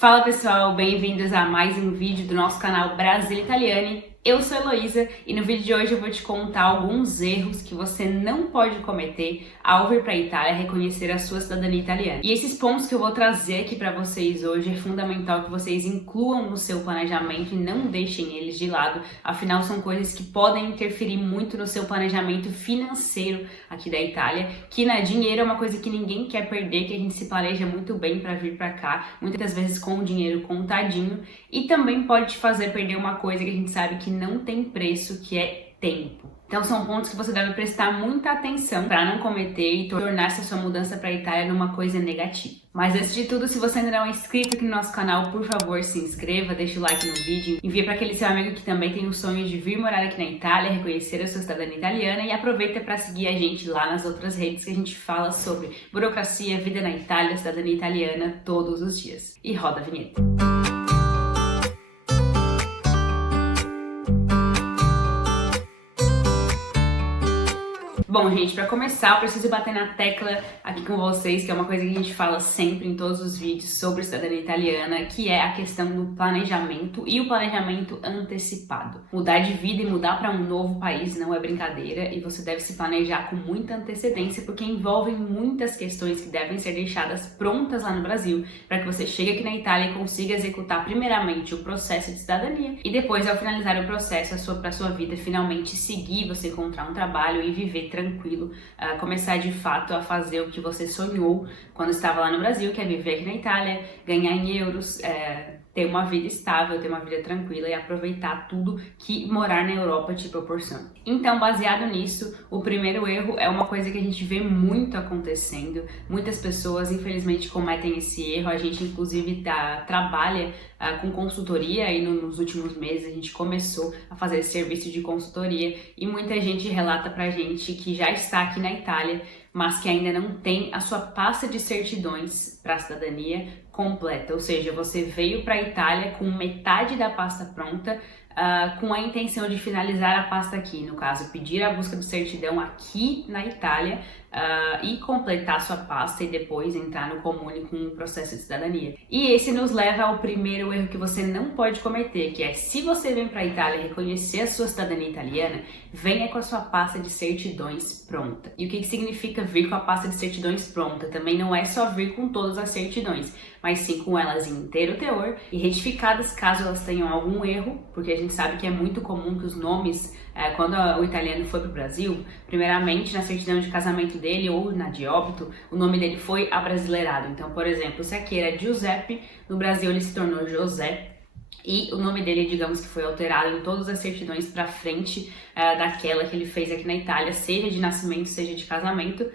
Fala pessoal, bem-vindos a mais um vídeo do nosso canal Brasil Italiani. Eu sou a Heloísa e no vídeo de hoje eu vou te contar alguns erros que você não pode cometer ao vir para a Itália reconhecer a sua cidadania italiana. E esses pontos que eu vou trazer aqui para vocês hoje é fundamental que vocês incluam no seu planejamento e não deixem eles de lado, afinal são coisas que podem interferir muito no seu planejamento financeiro aqui da Itália, que dinheiro é uma coisa que ninguém quer perder, que a gente se planeja muito bem para vir para cá, muitas vezes com o dinheiro contadinho, e também pode te fazer perder uma coisa que a gente sabe que não tem preço, que é tempo. Então são pontos que você deve prestar muita atenção para não cometer e tornar essa sua mudança para a Itália numa coisa negativa. Mas antes de tudo, se você ainda não é inscrito aqui no nosso canal, por favor se inscreva, deixa o like no vídeo, envia para aquele seu amigo que também tem o sonho de vir morar aqui na Itália, reconhecer a sua cidadania italiana, e aproveita para seguir a gente lá nas outras redes que a gente fala sobre burocracia, vida na Itália, cidadania italiana todos os dias. E roda a vinheta. Bom, gente, para começar, eu preciso bater na tecla aqui com vocês, que é uma coisa que a gente fala sempre em todos os vídeos sobre cidadania italiana, que é a questão do planejamento e o planejamento antecipado. Mudar de vida e mudar para um novo país não é brincadeira e você deve se planejar com muita antecedência, porque envolvem muitas questões que devem ser deixadas prontas lá no Brasil, para que você chegue aqui na Itália e consiga executar primeiramente o processo de cidadania e depois, ao finalizar o processo, para a sua vida finalmente seguir, você encontrar um trabalho e viver tranquilo, começar de fato a fazer o que você sonhou quando estava lá no Brasil, que é viver aqui na Itália, ganhar em euros, ter uma vida estável, ter uma vida tranquila e aproveitar tudo que morar na Europa te proporciona. Então, baseado nisso, o primeiro erro é uma coisa que a gente vê muito acontecendo. Muitas pessoas, infelizmente, cometem esse erro. A gente, inclusive, trabalha com consultoria e nos últimos meses a gente começou a fazer esse serviço de consultoria e muita gente relata pra gente que já está aqui na Itália, mas que ainda não tem a sua pasta de certidões para a cidadania completa, ou seja, você veio para a Itália com metade da pasta pronta, com a intenção de finalizar a pasta aqui, no caso, pedir a busca de certidão aqui na Itália e completar sua pasta e depois entrar no Comune com o processo de cidadania. E esse nos leva ao primeiro erro que você não pode cometer, que é, se você vem para a Itália reconhecer a sua cidadania italiana, venha com a sua pasta de certidões pronta. E o que significa vir com a pasta de certidões pronta? Também não é só vir com todas as certidões, mas sim com elas em inteiro teor e retificadas caso elas tenham algum erro, porque a gente sabe que é muito comum que os nomes, quando o italiano foi para o Brasil, primeiramente na certidão de casamento dele ou na de óbito, o nome dele foi abrasileirado. Então, por exemplo, se aqui era Giuseppe, no Brasil ele se tornou José, e o nome dele, digamos que foi alterado em todas as certidões para frente daquela que ele fez aqui na Itália, seja de nascimento, seja de casamento.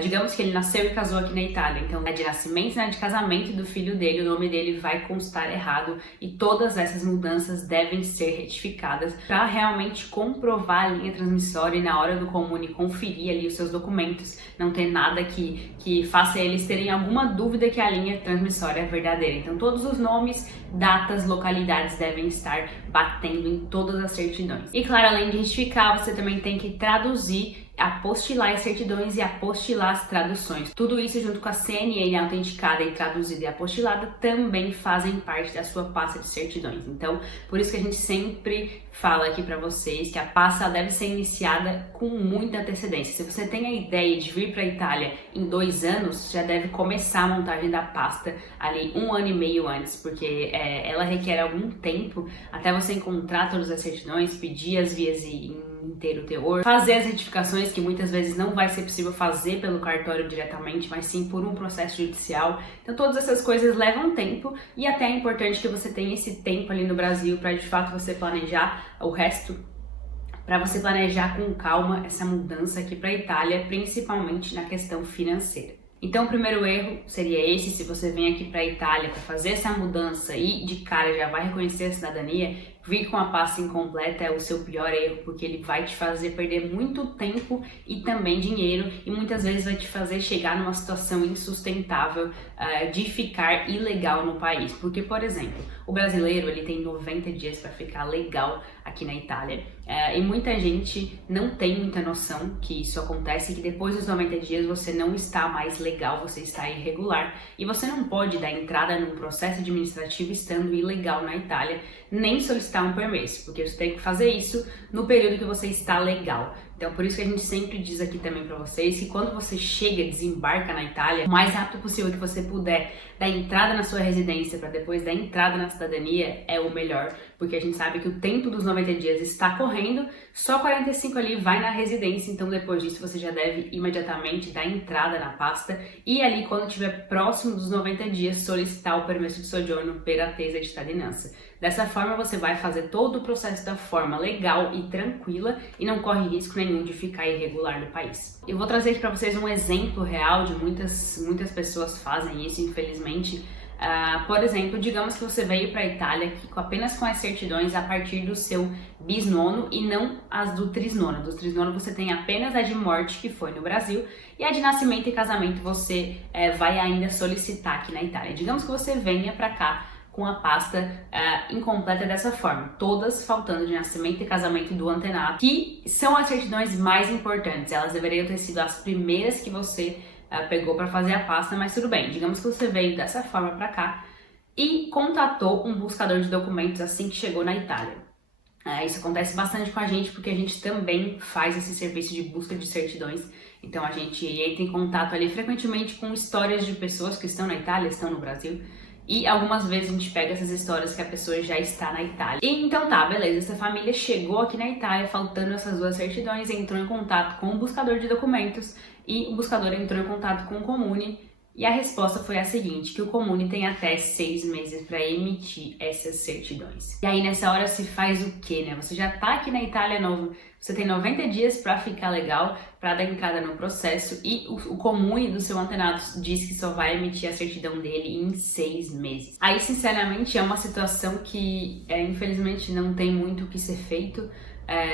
Digamos que ele nasceu e casou aqui na Itália, então na de nascimento e na de casamento do filho dele, o nome dele vai constar errado e todas essas mudanças devem ser retificadas para realmente comprovar a linha transmissória e na hora do Comune conferir ali os seus documentos, não ter nada que faça eles terem alguma dúvida que a linha transmissória é verdadeira. Então todos os nomes, datas, localidades devem estar batendo em todas as certidões. E claro, além de retificar, você também tem que traduzir, apostilar as certidões e apostilar as traduções. Tudo isso junto com a CNN autenticada e traduzida e apostilada também fazem parte da sua pasta de certidões. Então, por isso que a gente sempre fala aqui para vocês que a pasta deve ser iniciada com muita antecedência. Se você tem a ideia de vir para a Itália em 2 anos, já deve começar a montagem da pasta ali 1 ano e meio antes, porque ela requer algum tempo até você encontrar todas as certidões, pedir as vias em inteiro teor, fazer as retificações, que muitas vezes não vai ser possível fazer pelo cartório diretamente, mas sim por um processo judicial. Então todas essas coisas levam tempo e até é importante que você tenha esse tempo ali no Brasil para de fato você planejar o resto, para você planejar com calma essa mudança aqui para a Itália, principalmente na questão financeira. Então o primeiro erro seria esse: se você vem aqui para a Itália para fazer essa mudança e de cara já vai reconhecer a cidadania, vir com a pasta incompleta é o seu pior erro, porque ele vai te fazer perder muito tempo e também dinheiro, e muitas vezes vai te fazer chegar numa situação insustentável de ficar ilegal no país. Porque, por exemplo, o brasileiro ele tem 90 dias para ficar legal aqui na Itália, e muita gente não tem muita noção que isso acontece, e que depois dos 90 dias você não está mais legal, você está irregular, e você não pode dar entrada num processo administrativo estando ilegal na Itália, nem solicitar um permesso, porque você tem que fazer isso no período que você está legal. Então, por isso que a gente sempre diz aqui também pra vocês que quando você chega, desembarca na Itália, o mais rápido possível que você puder dar entrada na sua residência para depois dar entrada na cidadania é o melhor, porque a gente sabe que o tempo dos 90 dias está correndo, só 45 ali vai na residência, então depois disso você já deve imediatamente dar entrada na pasta e ali quando estiver próximo dos 90 dias solicitar o permesso de soggiorno per attesa di cittadinanza. Dessa forma você vai fazer todo o processo da forma legal e tranquila e não corre risco nenhum de ficar irregular no país. Eu vou trazer aqui para vocês um exemplo real de muitas pessoas fazem isso, infelizmente. Por exemplo, digamos que você veio para a Itália apenas com as certidões a partir do seu bisnono e não as do trisnono. Do trisnono você tem apenas a de morte, que foi no Brasil, e a de nascimento e casamento você vai ainda solicitar aqui na Itália. Digamos que você venha para cá com a pasta incompleta dessa forma, todas faltando de nascimento e casamento do antenato, que são as certidões mais importantes. Elas deveriam ter sido as primeiras que você pegou para fazer a pasta, mas tudo bem. Digamos que você veio dessa forma para cá e contatou um buscador de documentos assim que chegou na Itália. Isso acontece bastante com a gente porque a gente também faz esse serviço de busca de certidões. Então a gente entra em contato ali frequentemente com histórias de pessoas que estão na Itália, estão no Brasil. E algumas vezes a gente pega essas histórias que a pessoa já está na Itália. E então tá, beleza, essa família chegou aqui na Itália faltando essas duas certidões, entrou em contato com o buscador de documentos e o buscador entrou em contato com o Comune e a resposta foi a seguinte, que o Comune tem até 6 meses para emitir essas certidões. E aí nessa hora se faz o quê, né? Você já tá aqui na Itália novo, você tem 90 dias para ficar legal, para dar entrada no processo e o Comune do seu antenado diz que só vai emitir a certidão dele em 6 meses. Aí, sinceramente, é uma situação que infelizmente não tem muito o que ser feito.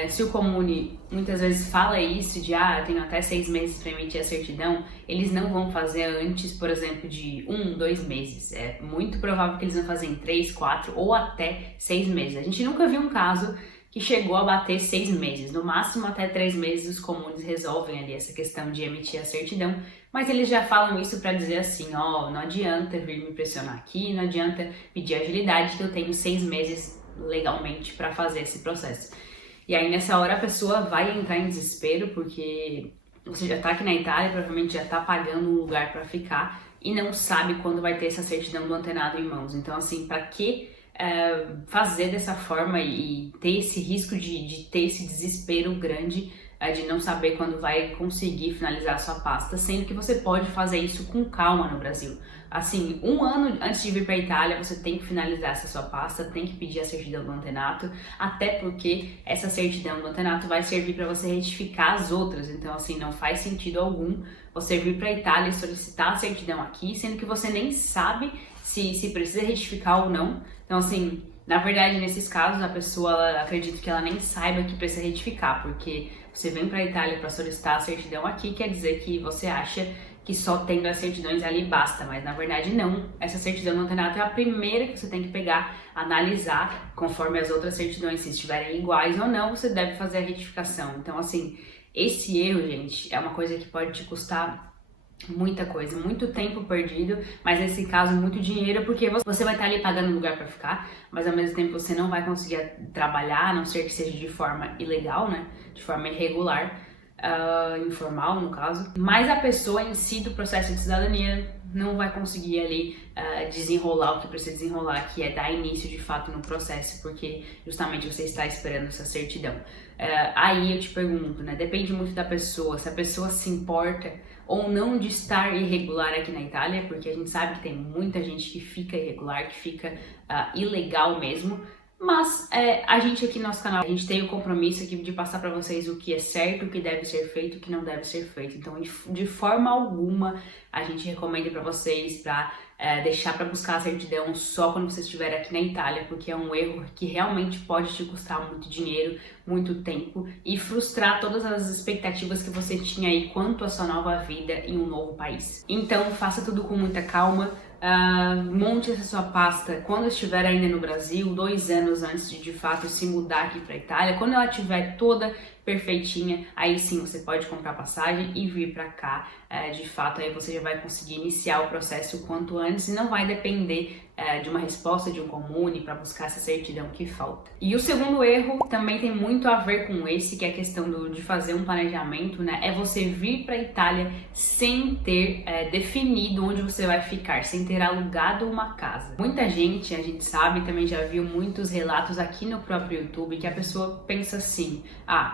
Se o Comune muitas vezes fala isso de eu tenho até 6 meses para emitir a certidão, eles não vão fazer antes, por exemplo, de 1, 2 meses. É muito provável que eles vão fazer em 3, 4 ou até 6 meses. A gente nunca viu um caso que chegou a bater 6 meses. No máximo até 3 meses os comunes resolvem ali essa questão de emitir a certidão, mas eles já falam isso para dizer assim, não adianta vir me pressionar aqui, não adianta pedir agilidade que eu tenho 6 meses legalmente para fazer esse processo. E aí nessa hora a pessoa vai entrar em desespero porque você já tá aqui na Itália, provavelmente já tá pagando um lugar para ficar e não sabe quando vai ter essa certidão do antenado em mãos. Então assim, para que fazer dessa forma e ter esse risco de ter esse desespero grande de não saber quando vai conseguir finalizar a sua pasta, sendo que você pode fazer isso com calma no Brasil. Assim, 1 ano antes de vir para a Itália, você tem que finalizar essa sua pasta, tem que pedir a certidão do antenato, até porque essa certidão do antenato vai servir para você retificar as outras. Então, assim, não faz sentido algum você vir para a Itália e solicitar a certidão aqui, sendo que você nem sabe se precisa retificar ou não. Então, assim, na verdade, nesses casos, a pessoa, acredito que ela nem saiba que precisa retificar, porque você vem para a Itália para solicitar a certidão aqui, quer dizer que você acha que só tendo as certidões ali basta, mas na verdade não. Essa certidão do antenato é a primeira que você tem que pegar, analisar, conforme as outras certidões, se estiverem iguais ou não, você deve fazer a retificação. Então, assim, esse erro, gente, é uma coisa que pode te custar muita coisa, muito tempo perdido, mas nesse caso muito dinheiro, porque você vai estar ali pagando um lugar para ficar, mas ao mesmo tempo você não vai conseguir trabalhar, a não ser que seja de forma ilegal, né, de forma irregular, informal no caso, mas a pessoa em si do processo de cidadania não vai conseguir ali desenrolar o que precisa desenrolar, que é dar início de fato no processo, porque justamente você está esperando essa certidão. Aí eu te pergunto, né, depende muito da pessoa, se a pessoa se importa ou não de estar irregular aqui na Itália, porque a gente sabe que tem muita gente que fica irregular, que fica ilegal mesmo, mas a gente aqui no nosso canal, a gente tem o compromisso aqui de passar para vocês o que é certo, o que deve ser feito, o que não deve ser feito. Então, de forma alguma, a gente recomenda para vocês para deixar para buscar a certidão só quando você estiver aqui na Itália, porque é um erro que realmente pode te custar muito dinheiro, muito tempo e frustrar todas as expectativas que você tinha aí quanto à sua nova vida em um novo país. Então faça tudo com muita calma. Monte essa sua pasta quando estiver ainda no Brasil, 2 anos antes de fato se mudar aqui para Itália. Quando ela estiver toda perfeitinha, aí sim você pode comprar passagem e vir para cá. De fato, aí você já vai conseguir iniciar o processo o quanto antes e não vai depender de uma resposta de um comune para buscar essa certidão que falta. E o segundo erro também tem muito a ver com esse, que é a questão de fazer um planejamento, né? É você vir para a Itália sem ter definido onde você vai ficar, sem ter alugado uma casa. Muita gente, a gente sabe, também já viu muitos relatos aqui no próprio YouTube que a pessoa pensa assim: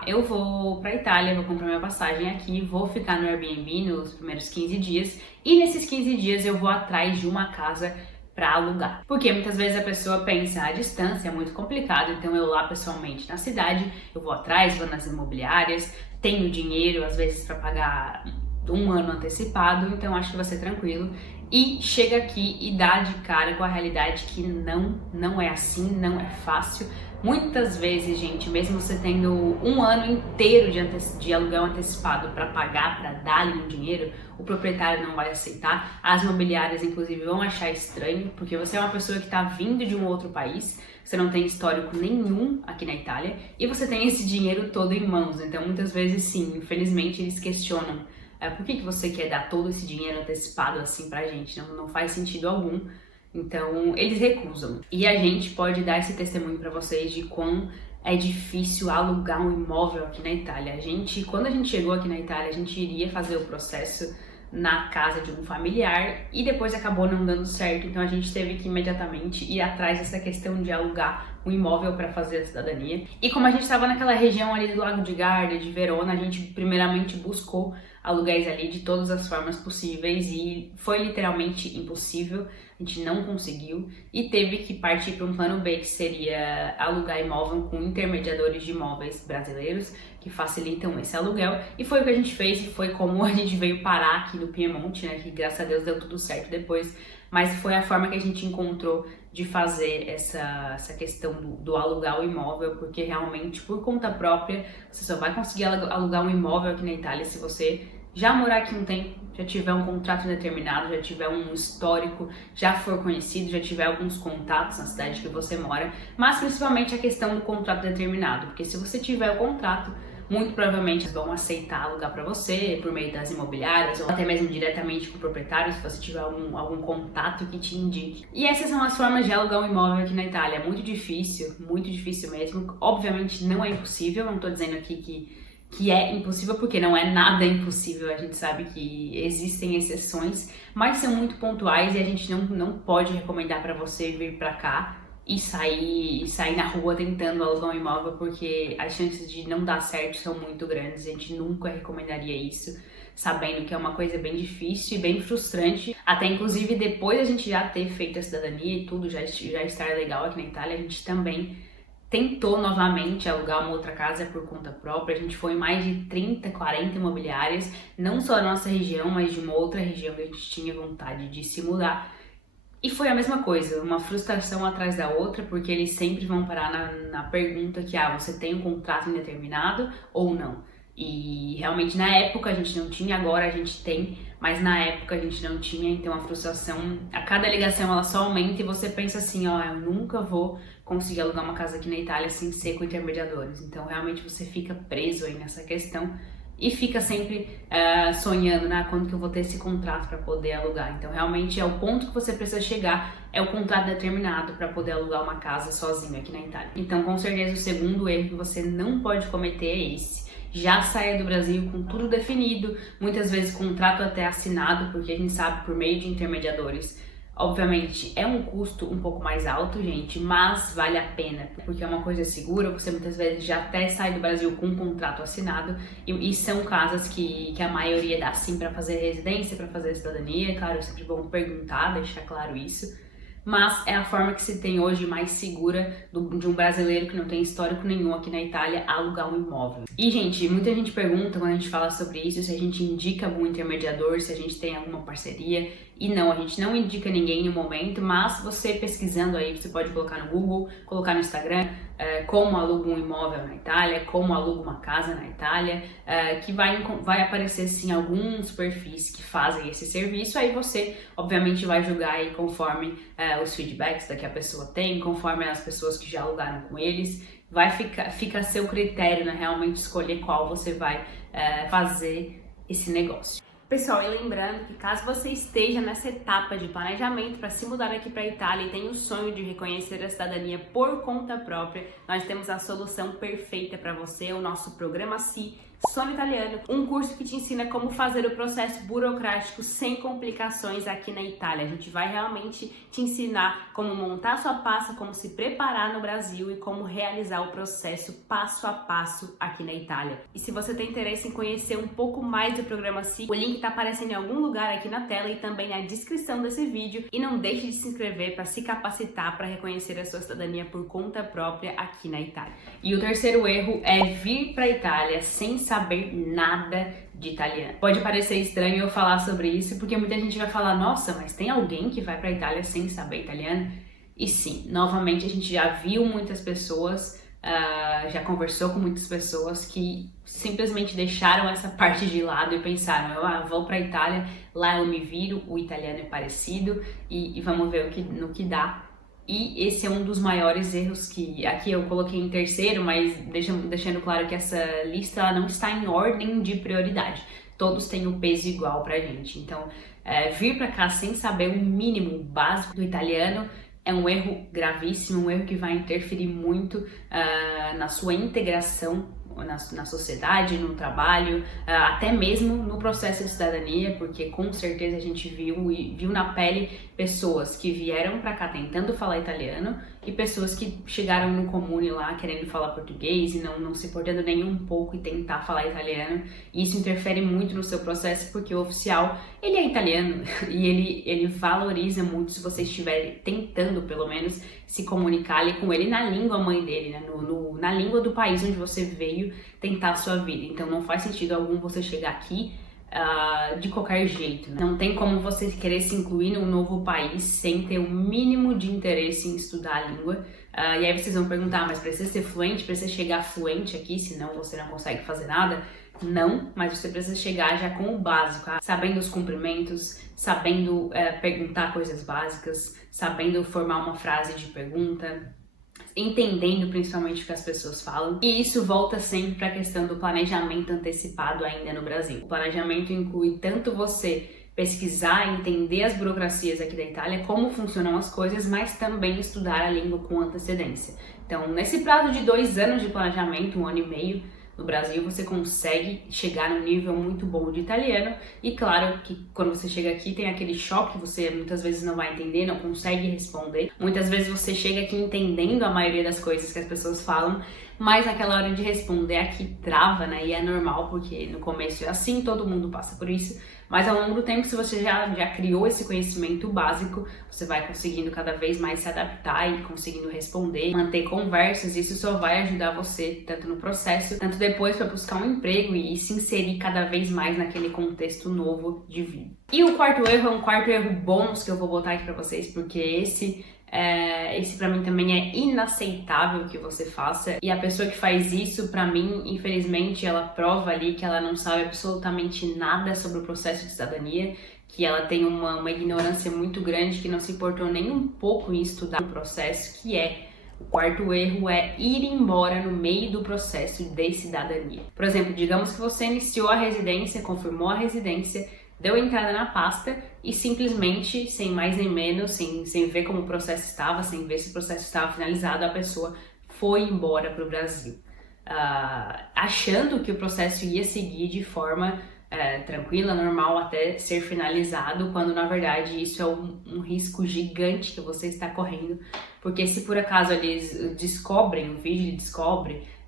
eu vou para a Itália, vou comprar minha passagem aqui, vou ficar no Airbnb nos primeiros 15 dias e nesses 15 dias eu vou atrás de uma casa para alugar. Porque muitas vezes a pessoa pensa, a distância é muito complicado, então eu lá pessoalmente na cidade, eu vou atrás, vou nas imobiliárias, tenho dinheiro às vezes para pagar 1 ano antecipado, então acho que vai ser tranquilo. E chega aqui e dá de cara com a realidade que não é assim, não é fácil. Muitas vezes, gente, mesmo você tendo 1 ano inteiro de aluguel antecipado para pagar, para dar-lhe um dinheiro, o proprietário não vai aceitar. As imobiliárias, inclusive, vão achar estranho, porque você é uma pessoa que está vindo de um outro país, você não tem histórico nenhum aqui na Itália e você tem esse dinheiro todo em mãos. Então, muitas vezes, sim, infelizmente, eles questionam por que você quer dar todo esse dinheiro antecipado assim pra gente? Não faz sentido algum. Então, eles recusam. E a gente pode dar esse testemunho para vocês de quão é difícil alugar um imóvel aqui na Itália. Quando a gente chegou aqui na Itália, a gente iria fazer o processo na casa de um familiar e depois acabou não dando certo. Então, a gente teve que imediatamente ir atrás dessa questão de alugar um imóvel para fazer a cidadania. E como a gente estava naquela região ali do Lago de Garda, de Verona, a gente primeiramente buscou aluguéis ali de todas as formas possíveis e foi literalmente impossível, a gente não conseguiu e teve que partir para um plano B, que seria alugar imóvel com intermediadores de imóveis brasileiros que facilitam esse aluguel, e foi o que a gente fez e foi como a gente veio parar aqui no Piemonte, né, que graças a Deus deu tudo certo depois, mas foi a forma que a gente encontrou de fazer essa questão do alugar o imóvel, porque realmente por conta própria você só vai conseguir alugar um imóvel aqui na Itália se você já morar aqui um tempo, já tiver um contrato determinado, já tiver um histórico, já for conhecido, já tiver alguns contatos na cidade que você mora, mas principalmente a questão do contrato determinado, porque se você tiver o contrato, muito provavelmente eles vão aceitar alugar para você por meio das imobiliárias ou até mesmo diretamente com o proprietário, se você tiver algum contato que te indique. E essas são as formas de alugar um imóvel aqui na Itália. Muito difícil mesmo. Obviamente não é impossível, não estou dizendo aqui que é impossível, porque não é nada impossível, a gente sabe que existem exceções, mas são muito pontuais e a gente não pode recomendar para você vir para cá e sair na rua tentando alugar um imóvel, porque as chances de não dar certo são muito grandes. A gente nunca recomendaria isso, sabendo que é uma coisa bem difícil e bem frustrante. Até inclusive depois a gente já ter feito a cidadania e tudo, já estar legal aqui na Itália, a gente também tentou novamente alugar uma outra casa por conta própria. A gente foi em mais de 30, 40 imobiliárias, não só da nossa região, mas de uma outra região que a gente tinha vontade de se mudar. E foi a mesma coisa, uma frustração atrás da outra, porque eles sempre vão parar na pergunta que, você tem um contrato indeterminado ou não? E realmente na época a gente não tinha, agora a gente tem, mas na época a gente não tinha, então a frustração, a cada ligação ela só aumenta e você pensa assim, eu nunca vou conseguir alugar uma casa aqui na Itália sem ser com intermediadores. Então realmente você fica preso aí nessa questão e fica sempre sonhando, quando que eu vou ter esse contrato para poder alugar. Então realmente é o ponto que você precisa chegar, é o contrato determinado para poder alugar uma casa sozinho aqui na Itália. Então com certeza o segundo erro que você não pode cometer é esse. Já saia do Brasil com tudo definido, muitas vezes contrato até assinado, porque a gente sabe por meio de intermediadores. Obviamente é um custo um pouco mais alto, gente, mas vale a pena, porque é uma coisa segura, você muitas vezes já até sai do Brasil com um contrato assinado, e são casas que a maioria dá sim para fazer residência, para fazer cidadania. Claro, é sempre bom perguntar, deixar claro isso, mas é a forma que se tem hoje mais segura de um brasileiro que não tem histórico nenhum aqui na Itália alugar um imóvel. E, gente, muita gente pergunta quando a gente fala sobre isso, se a gente indica algum intermediador, se a gente tem alguma parceria, E não, a gente não indica ninguém no momento, mas você pesquisando aí, você pode colocar no Google, colocar no Instagram, como alugo um imóvel na Itália, como alugo uma casa na Itália, que vai aparecer sim alguns perfis que fazem esse serviço, aí você obviamente vai julgar aí conforme os feedbacks que a pessoa tem, conforme as pessoas que já alugaram com eles, fica a seu critério, né, realmente escolher qual você vai fazer esse negócio. Pessoal, e lembrando que caso você esteja nessa etapa de planejamento para se mudar aqui para a Itália e tenha o sonho de reconhecer a cidadania por conta própria, nós temos a solução perfeita para você, o nosso programa SI, Sonho Italiano, um curso que te ensina como fazer o processo burocrático sem complicações aqui na Itália. A gente vai realmente te ensinar como montar sua pasta, como se preparar no Brasil e como realizar o processo passo a passo aqui na Itália. E se você tem interesse em conhecer um pouco mais do programa SI, o link está aparecendo em algum lugar aqui na tela e também na descrição desse vídeo. E não deixe de se inscrever para se capacitar para reconhecer a sua cidadania por conta própria aqui na Itália. E o terceiro erro é vir para a Itália sem saber nada de italiano. Pode parecer estranho eu falar sobre isso, porque muita gente vai falar, nossa, mas tem alguém que vai para a Itália sem saber italiano? E sim, novamente a gente já viu muitas pessoas, já conversou com muitas pessoas que simplesmente deixaram essa parte de lado e pensaram, eu vou para a Itália, lá eu me viro, o italiano é parecido e vamos ver no que dá. E esse é um dos maiores erros que aqui eu coloquei em terceiro, mas deixando claro que essa lista ela não está em ordem de prioridade. Todos têm um peso igual pra gente. Então, vir pra cá sem saber o mínimo básico do italiano é um erro gravíssimo, um erro que vai interferir muito na sua integração na sociedade, no trabalho, até mesmo no processo de cidadania, porque com certeza a gente viu na pele pessoas que vieram pra cá tentando falar italiano e pessoas que chegaram no comune lá querendo falar português e não se importando nem um pouco e tentar falar italiano. E isso interfere muito no seu processo porque o oficial, ele é italiano e ele valoriza muito se você estiver tentando, pelo menos, se comunicar ali com ele na língua mãe dele, né? Na língua do país onde você veio tentar a sua vida. Então não faz sentido algum você chegar aqui de qualquer jeito, né? Não tem como você querer se incluir num novo país sem ter o mínimo de interesse em estudar a língua. E aí vocês vão perguntar, mas precisa ser fluente? Precisa chegar fluente aqui, senão você não consegue fazer nada? Não, mas você precisa chegar já com o básico, sabendo os cumprimentos, sabendo perguntar coisas básicas, sabendo formar uma frase de pergunta, entendendo principalmente o que as pessoas falam. E isso volta sempre para a questão do planejamento antecipado ainda no Brasil. O planejamento inclui tanto você pesquisar, entender as burocracias aqui da Itália, como funcionam as coisas, mas também estudar a língua com antecedência. Então, nesse prazo de 2 anos de planejamento, 1 ano e meio, no Brasil você consegue chegar num nível muito bom de italiano e claro que quando você chega aqui tem aquele choque, você muitas vezes não vai entender, não consegue responder. Muitas vezes você chega aqui entendendo a maioria das coisas que as pessoas falam, mas naquela hora de responder aqui trava, né? E é normal porque no começo é assim, todo mundo passa por isso. Mas ao longo do tempo, se você já criou esse conhecimento básico, você vai conseguindo cada vez mais se adaptar e conseguindo responder, manter conversas. Isso só vai ajudar você tanto no processo, tanto depois para buscar um emprego e se inserir cada vez mais naquele contexto novo de vida. E o quarto erro é um quarto erro bônus que eu vou botar aqui para vocês, porque esse pra mim também é inaceitável que você faça, e a pessoa que faz isso, pra mim, infelizmente, ela prova ali que ela não sabe absolutamente nada sobre o processo de cidadania, que ela tem uma ignorância muito grande, que não se importou nem um pouco em estudar o processo, o quarto erro é ir embora no meio do processo de cidadania. Por exemplo, digamos que você iniciou a residência, confirmou a residência, deu entrada na pasta e simplesmente, sem mais nem menos, sem ver como o processo estava, sem ver se o processo estava finalizado, a pessoa foi embora para o Brasil, achando que o processo ia seguir de forma tranquila, normal, até ser finalizado, quando na verdade isso é um risco gigante que você está correndo, porque se por acaso eles descobrem o vídeo,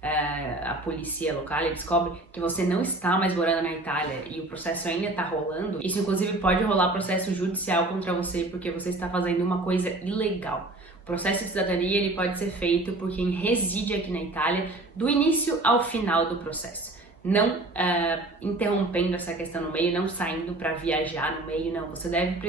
a polícia local descobre que você não está mais morando na Itália e o processo ainda está rolando, isso inclusive pode rolar processo judicial contra você porque você está fazendo uma coisa ilegal. O processo de cidadania ele pode ser feito por quem reside aqui na Itália do início ao final do processo. não interrompendo essa questão no meio, não saindo para viajar no meio, não. Você deve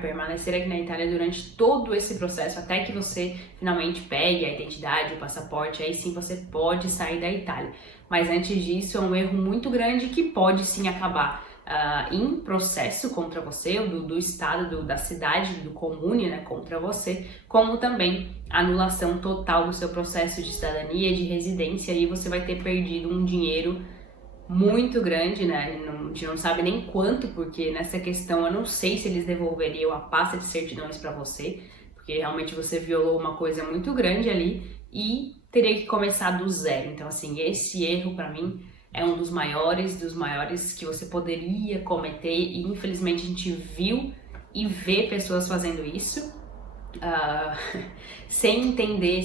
permanecer aqui na Itália durante todo esse processo, até que você finalmente pegue a identidade, o passaporte, aí sim você pode sair da Itália. Mas antes disso, é um erro muito grande que pode sim acabar em processo contra você, do estado, da cidade, do comune, né, contra você, como também anulação total do seu processo de cidadania, de residência, e você vai ter perdido um dinheiro muito grande, né? A gente não sabe nem quanto, porque nessa questão eu não sei se eles devolveriam a pasta de certidões para você, porque realmente você violou uma coisa muito grande ali e teria que começar do zero. Então, assim, esse erro para mim é um dos maiores que você poderia cometer, e infelizmente a gente viu e vê pessoas fazendo isso sem entender,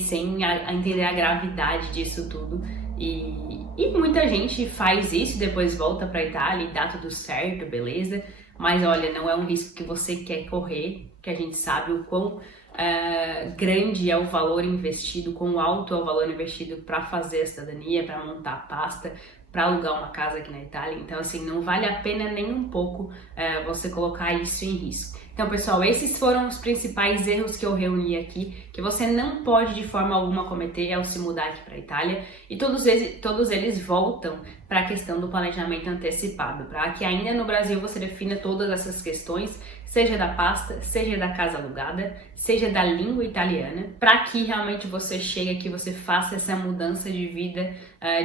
entender a gravidade disso tudo. E muita gente faz isso e depois volta pra Itália e dá tudo certo, beleza? Mas olha, não é um risco que você quer correr, que a gente sabe o quão grande é o valor investido, quão alto é o valor investido para fazer a cidadania, para montar a pasta, para alugar uma casa aqui na Itália. Então, assim, não vale a pena nem um pouco você colocar isso em risco. Então, pessoal, esses foram os principais erros que eu reuni aqui, que você não pode de forma alguma cometer ao se mudar aqui para a Itália, e todos eles voltam para a questão do planejamento antecipado, para que ainda no Brasil você defina todas essas questões, seja da pasta, seja da casa alugada, seja da língua italiana, para que realmente você chegue aqui, você faça essa mudança de vida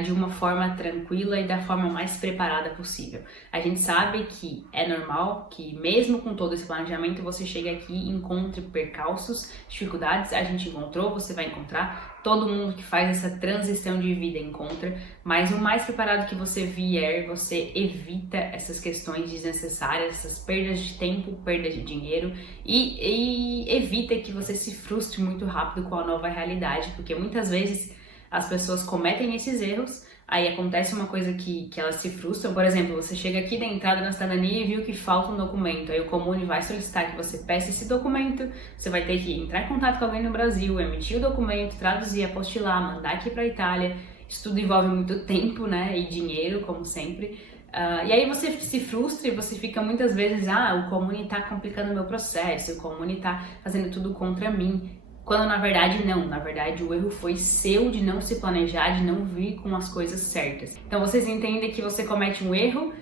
de uma forma tranquila e da forma mais preparada possível. A gente sabe que é normal que mesmo com todo esse planejamento você chegue aqui e encontre percalços, dificuldades. A gente encontrou, você vai encontrar, todo mundo que faz essa transição de vida encontra, mas o mais preparado que você vier, você evita essas questões desnecessárias, essas perdas de tempo, perdas de dinheiro, e evita que você se frustre muito rápido com a nova realidade, porque muitas vezes as pessoas cometem esses erros, aí acontece uma coisa que elas se frustram. Por exemplo, você chega aqui da entrada na cidadania e viu que falta um documento, aí o comune vai solicitar que você peça esse documento, você vai ter que entrar em contato com alguém no Brasil, emitir o documento, traduzir, apostilar, mandar aqui para a Itália. Isso tudo envolve muito tempo, né, e dinheiro, como sempre. E aí você se frustra e você fica muitas vezes, o comune está complicando o meu processo, o comune está fazendo tudo contra mim. Quando na verdade não, na verdade o erro foi seu de não se planejar, de não vir com as coisas certas. Então vocês entendem que você comete um erro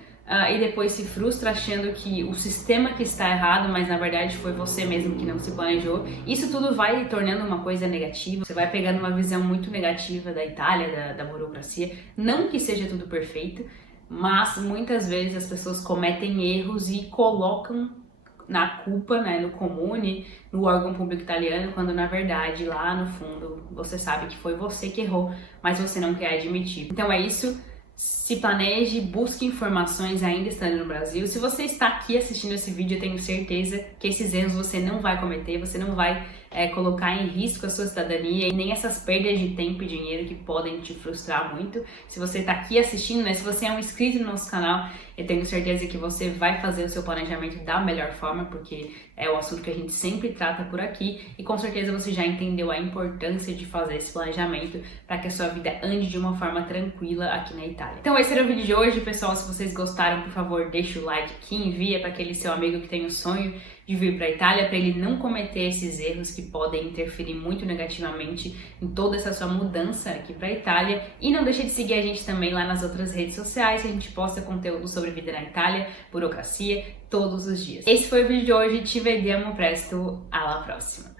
e depois se frustra achando que o sistema que está errado, mas na verdade foi você mesmo que não se planejou. Isso tudo vai tornando uma coisa negativa, você vai pegando uma visão muito negativa da Itália, da burocracia. Não que seja tudo perfeito, mas muitas vezes as pessoas cometem erros e colocam na culpa, né, no comune, no órgão público italiano, quando na verdade lá no fundo você sabe que foi você que errou, mas você não quer admitir. Então é isso, se planeje, busque informações ainda estando no Brasil. Se você está aqui assistindo esse vídeo, eu tenho certeza que esses erros você não vai cometer, você não vai colocar em risco a sua cidadania e nem essas perdas de tempo e dinheiro que podem te frustrar muito. Se você está aqui assistindo, né, se você é um inscrito no nosso canal, eu tenho certeza que você vai fazer o seu planejamento da melhor forma, porque é o assunto que a gente sempre trata por aqui, e com certeza você já entendeu a importância de fazer esse planejamento para que a sua vida ande de uma forma tranquila aqui na Itália. Então esse era o vídeo de hoje, pessoal. Se vocês gostaram, por favor, deixa o like aqui, envia para aquele seu amigo que tem o sonho de vir para a Itália, para ele não cometer esses erros que podem interferir muito negativamente em toda essa sua mudança aqui para a Itália. E não deixe de seguir a gente também lá nas outras redes sociais, que a gente posta conteúdo sobre vida na Itália, burocracia, todos os dias. Esse foi o vídeo de hoje, ci vediamo presto, alla prossima!